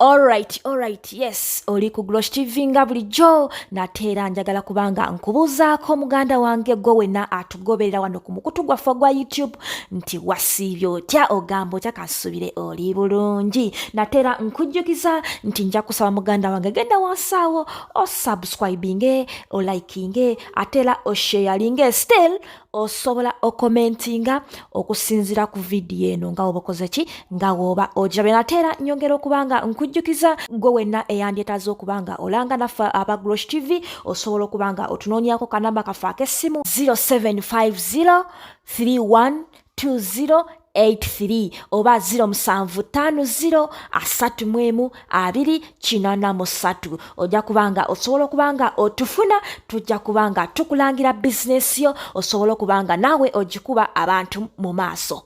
Alright, yes, oli ku Glosh TV nga bulijjo nateera njagala kubanga nkubuuzaako muganda wange gwe wenna atugoberera wano ku mukutu gwaffe gwa YouTube nti wasiibye otya ogamba otya kasubire oli bulungi nateera nkujjukiza nti nja kusaba muganda wange genda wansaawo osubscribinge olikinge ateera osharinge still osobola okomentinga okusinzira ku vidiyo eno nga oba okoze ki nga woba ogirabe nateera nyongera okubanga nkujjukiza gwe wenna eyandyetaaze okubanga olanga naffe aba Glosh TV osobola okubanga otunoonyako kanamba kaffe ak'essimu 0750312083 oba 0750312083 ojja kubanga osobola okubanga otufuna tujja kubanga tukulangira bizinesi yo osobola okubanga naawe ogikuba abantu mu maaso.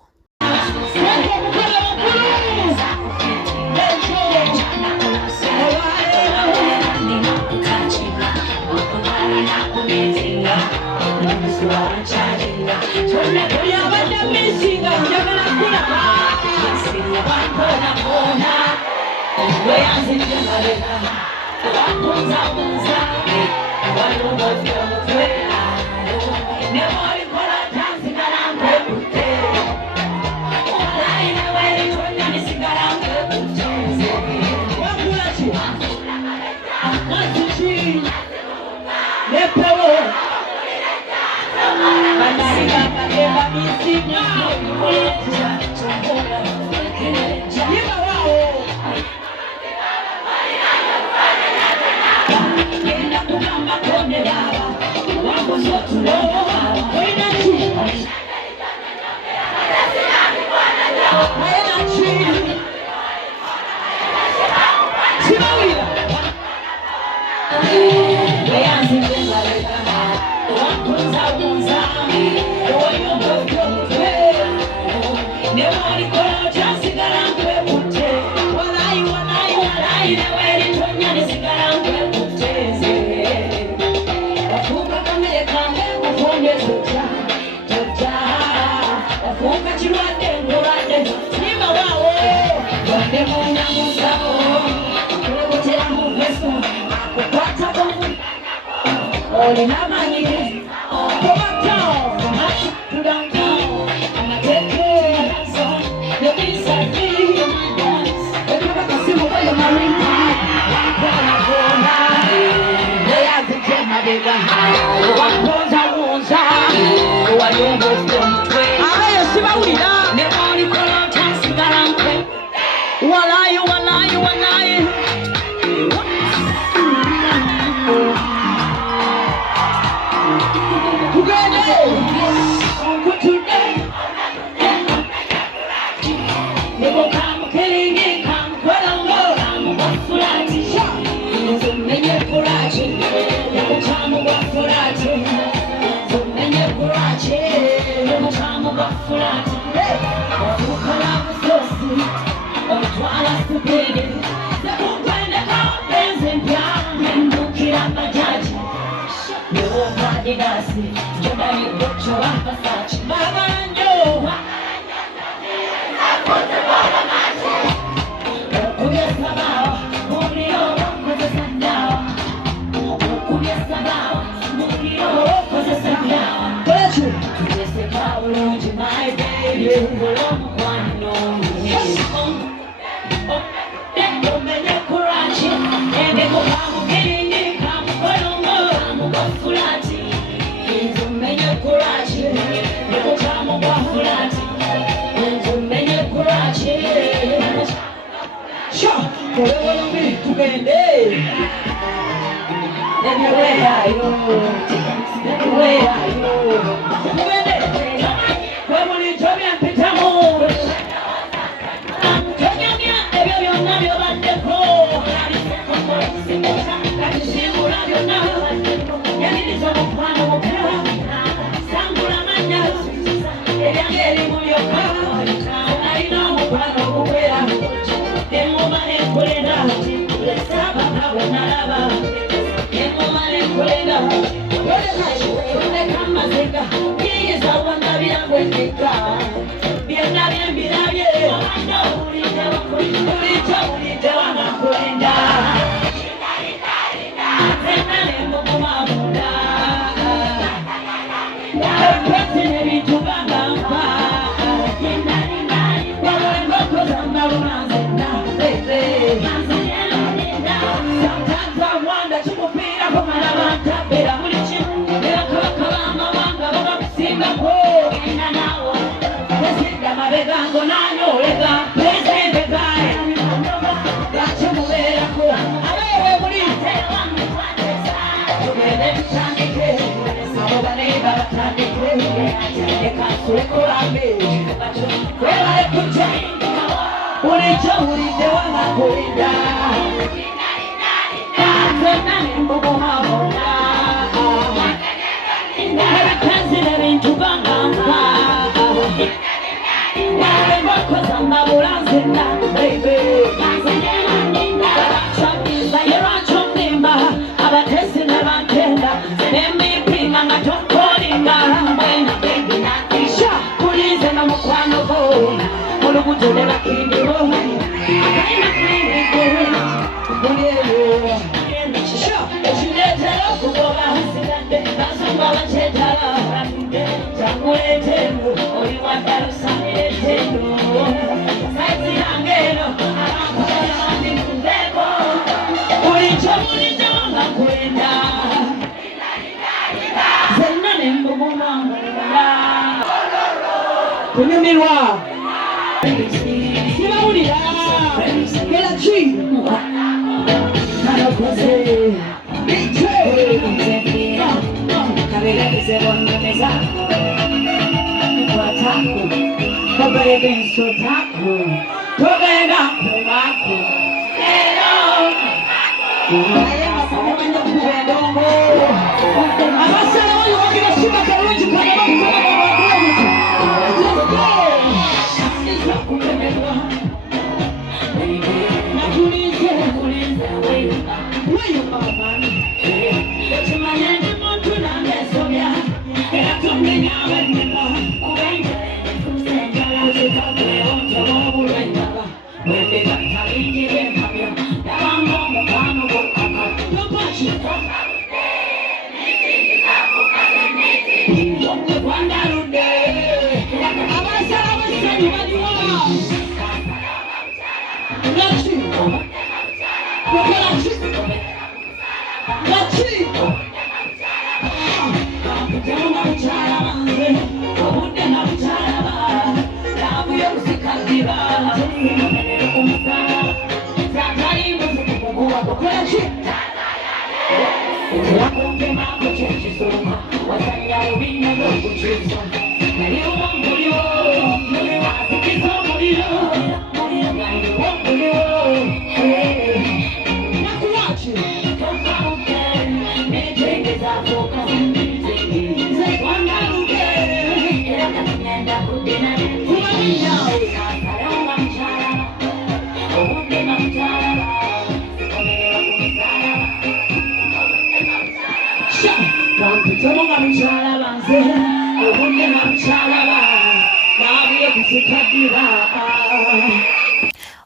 Sometimes I wonder chikupira komala bantabera buli kimu era kabakabama wanga bagamusingako ena nawo president amabega ngo nanyolega president gae gakimubeerako abeewe buli tugende tutandike abo baneiba batandike ekasulekulambe webale kujja bulijjo bulidde wangakulinda kunyumirwa sibawulira era ki nalokoze kabegakizebonyomeza wataku kobebensotaku togenda kubaku naye bakumanya kuba endongo abasala bayowagira kiba kalungi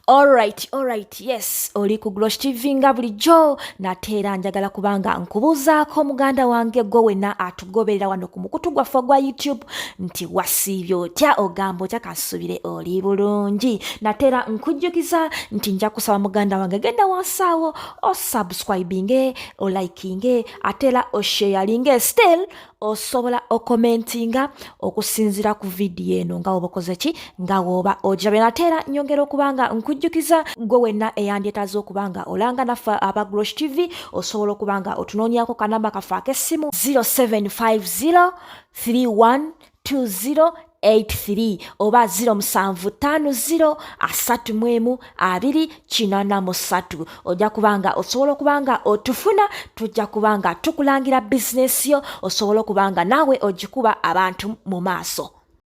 Alright, yes, oli ku Glosh TV nga bulijjo nateera njagala kubanga nkubuuzaako muganda wange gwe wenna atugoberera wano ku mukutu gwaffe gwa YouTube nti wasiibye otya ogamba otya kasubire oli bulungi. Nateera nkujjukiza nti nja kusaba muganda wange genda wansaawo osubscribinge olikinge ateera osharinge still osobola okomentinga okusinzira ku vidiyo eno nga woba okoze ki nga woba ojabe. Nateera nyongera okubanga nkujjukiza gwe wenna eyandyetaaza okubanga olanga naffe aba Glosh TV osobola okubanga otunoonyako kanamba kaffe ak'essimu 0750312083 oba 0750312083 ojja kubanga osobola okubanga otufuna tujja kubanga tukulangira bizinesi yo osobola okubanga naawe ogikuba abantu mu maaso.